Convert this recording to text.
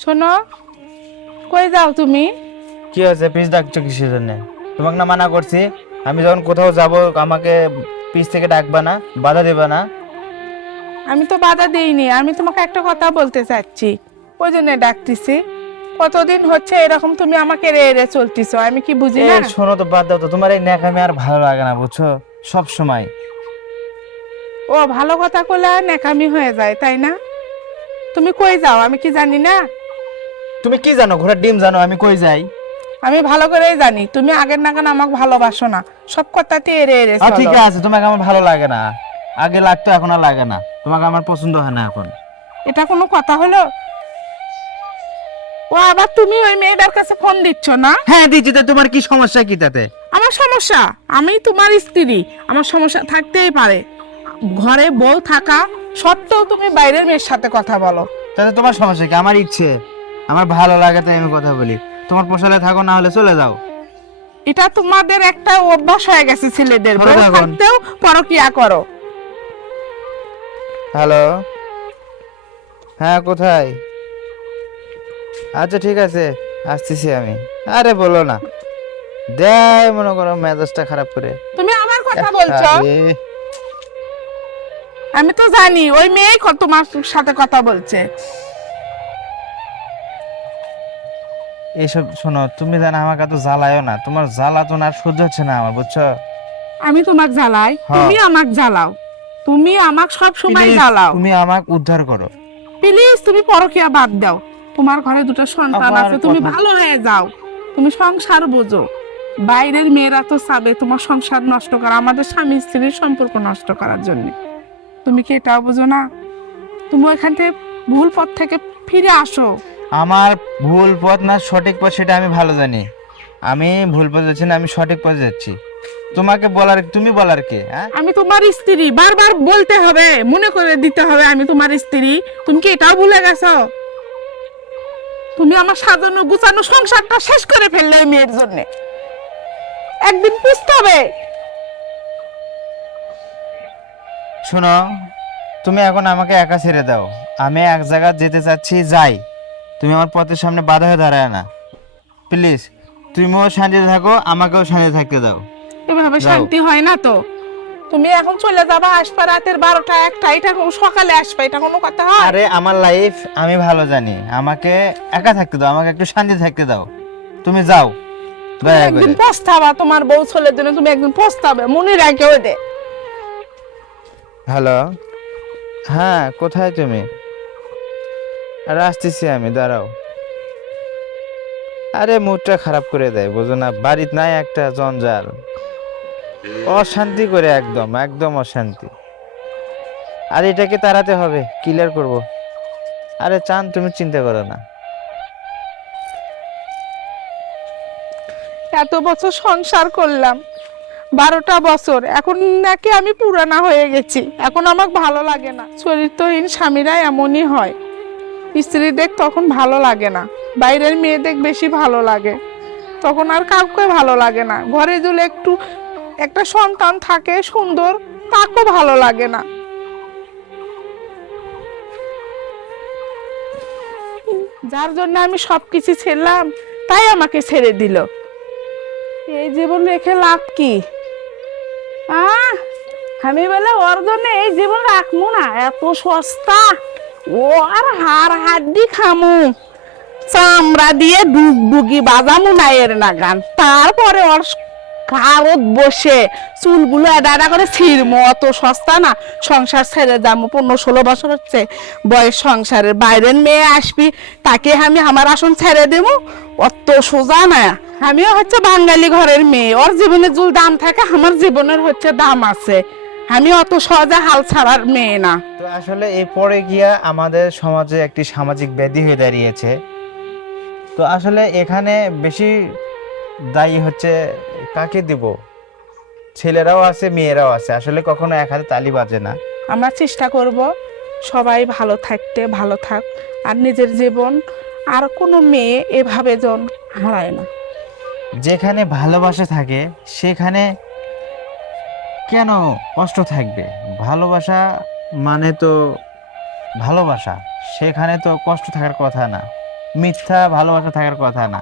শোনো, কই যাও তুমি? কি হয়েছে? পিস ডাকছো কিসের জন্য? তোমাকে না মানা করছি, আমি যখন কোথাও যাব আমাকে পিস থেকে ডাকবা না, বাধা দেবা না। আমি তো বাধা দেইনি, আমি তোমাকে একটা কথা বলতে চাচ্ছি, ওই জন্য ডাকতেছি। কতদিন হচ্ছে এরকম তুমি আমাকে রে রে চলতেছো, আমি কি বুঝি এ না? শোনো তো, বাদ দাও তো, তোমার এই ন্যাকামি আর ভালো লাগে না, বুঝছো? সব সময় ও ভালো কথা কইলে আর নেকামি হয়ে যায়, তাই না? তুমি কই যাও আমি কি জানি না? তুমি কি জানো? ঘোড়ার ডিম জানো আমি কই যাই? আমি ভালো করেই জানি তুমি আগের নাগান আমাকে ভালোবাসো না, সব কথাতে এরে এরে ঠিক চলো। আছে, তোমাকে আমার ভালো লাগে না। আগে লাগতো, এখন আর লাগে না। তোমাকে আমার পছন্দ হয় না এখন। এটা কোনো কথা হলো? ও আবার তুমি ওই মেয়েটার কাছে ফোন দিচ্ছ না? হ্যাঁ দিচ্ছি, তো তোমার কি সমস্যা কি তাতে? আমার সমস্যা, আমি তোমার স্ত্রী, আমার সমস্যা থাকতেই পারে। ঘরে বউ থাকা সত্ত্বেও তুমি বাইরের মেয়ের সাথে কথা বলো। তাতে তোমার সমস্যা কি? আমার ইচ্ছে, আমার ভালো লাগে তাই আমি কথা বলি। তোমার পোষালে থাকো, না হলে চলে যাও। এটা তোমাদের একটা অভ্যাস হয়ে গেছে ছেলেদের, ধরো বউ এখন। থাকতেও পরকিয়া করো। হ্যালো, হ্যাঁ কোথায়? আচ্ছা ঠিক আছে, আসতেছি আমি। আরে বলো না, দেয় মনে করো মেজাজটা খারাপ করে। তুমি আমার কথা বলছো? আরে, আমি তো জানি ওই মেয়ে তোমার সাথে কথা বলছে। এইসব শোনো, তুমি জানো আমাকে এত জ্বালায়ও না, তোমার জ্বালাতন আর সহ্য হচ্ছে না আমার, বুঝছো? আমি তোমাক জ্বালাই, হ্যাঁ। তুমি আমাক জ্বালাও, তুমি আমাক সব সময় Please, জ্বালাও। তুমি আমাকে উদ্ধার করো। প্লিজ তুমি পরকিয়া বাদ দাও। তোমার ঘরে দুটো সন্তান আবার আছে, তুমি কথা। ভালো হয়ে যাও। তুমি সংসার বোঝো। বাইরের মেয়েরা তো চাবে তোমার সংসার নষ্ট করা, আমাদের স্বামী স্ত্রীর সম্পর্ক নষ্ট করার জন্য। তুমি কি এটাও বোঝো না? তুমি ওইখান থেকে ভুল পথ থেকে ফিরে আসো। আমার ভুল পথ না সঠিক পথ সেটা আমি ভালো জানি। আমি ভুল পথে যাচ্ছি না, আমি সঠিক পথে যাচ্ছি। তোমাকে বলার, তুমি বলার কে? হ্যাঁ, আমি তোমার স্ত্রী, বারবার বলতে হবে, মনে করে দিতে হবে আমি তোমার স্ত্রী। তুমি কি এটাও ভুলে গেছো? তুমি আমার সাজানো গুছানো সংসারটা শেষ করে ফেললে ওই মেয়ের জন্য। একদিন বুঝতে হবে। শোনো, তুমি এখন আমাকে একা ছেড়ে দাও। আমি এক জায়গায় যেতে চাচ্ছি, যাই। তুমি আমার পথের সামনে বাধা হয়ে দাঁড়ায় না, প্লিজ। তুমিও শান্তিতে থাকো, আমাকেও শান্তিতে থাকতে দাও। এভাবে যাও। শান্তি হয় না তো। তুমি এখন চলে যাবা, আসবা রাতের 12টা 1টা, এটা সকালে আসবা, এটা কোনো কথা হয়? আরে আমার লাইফ আমি ভালো জানি, আমাকে একা থাকতে দাও, আমাকে একটু শান্তি থাকতে দাও। তুমি যাও তুমি দয়া একদিন করে। পস্তাবা, তোমার বউ ছেলের জন্য তুমি একদিন পস্তাবে, মনে রাখে ওই দে। হ্যালো, হ্যাঁ কোথায় তুমি? আরে আসতেছি আমি, দাঁড়াও। আরে মুডটা খারাপ করে দেয়, বুঝো না? বাড়িতে নাই একটা জঞ্জাল, অশান্তি করে, একদম একদম অশান্তি। আর এটাকে তাড়াতে হবে, ক্লিয়ার করব। আরে চান, তুমি চিন্তা করো না। এত বছর সংসার করলাম, 12টা বছর, এখন নাকি আমি পুরানা হয়ে গেছি, এখন আমার ভালো লাগে না। চরিত্রহীন স্বামীরা এমনই হয়, স্ত্রী দেখ তখন ভালো লাগে না, বাইরের মেয়ে দেখ বেশি ভালো লাগে, তখন আর কাউকে ভালো লাগে না। ঘরে যদি একটু একটা সন্তান থাকে সুন্দর, তাকেও ভালো লাগে না। যার জন্য আমি সবকিছু ছেড়লাম, তাই আমাকে ছেড়ে দিল। এই জীবন রেখে লাভ কি? আহ আমি বলে ওর জন্য এই জীবন রাখবো না, এত সস্তা। ও আর হাড় হাড্ডি খামু, চামড়া দিয়ে ডুগডুগি বাজামু না এর নাগান, তারপরে ওর কারত বসে চুলগুলো এডা এডা করে ছিঁড়মো। অত সস্তা না, সংসার ছেড়ে যাবো। 15-16 বছর হচ্ছে বয়স সংসারের, বাইরের মেয়ে আসবি তাকে আমি আমার আসন ছেড়ে দেবো, অত সোজা না। আমিও হচ্ছে বাঙালি ঘরের মেয়ে, ওর জীবনে যদি দাম থাকে আমার জীবনের হচ্ছে দাম আছে। আমি অত সহজে হাল ছাড়ার মেয়ে না। তো আসলে এই পরে গিয়া আমাদের সমাজে একটি সামাজিক ব্যাধি হয়ে দাঁড়িয়েছে। তো আসলে এখানে বেশি দায়ী হচ্ছে কাকে দিব? ছেলেরাও আছে, মেয়েরাও আছে, আসলে কখনো এক হাতে তালি বাজে না। আমরা চেষ্টা করব সবাই ভালো থাকতে, ভালো থাক, আর নিজের জীবন আর কোনো মেয়ে এভাবে জন হারায় না। যেখানে ভালোবাসা থাকে সেখানে কেন কষ্ট থাকবে? ভালোবাসা মানে তো ভালোবাসা, সেখানে তো কষ্ট থাকার কথা না। মিথ্যা ভালোবাসা থাকার কথা না।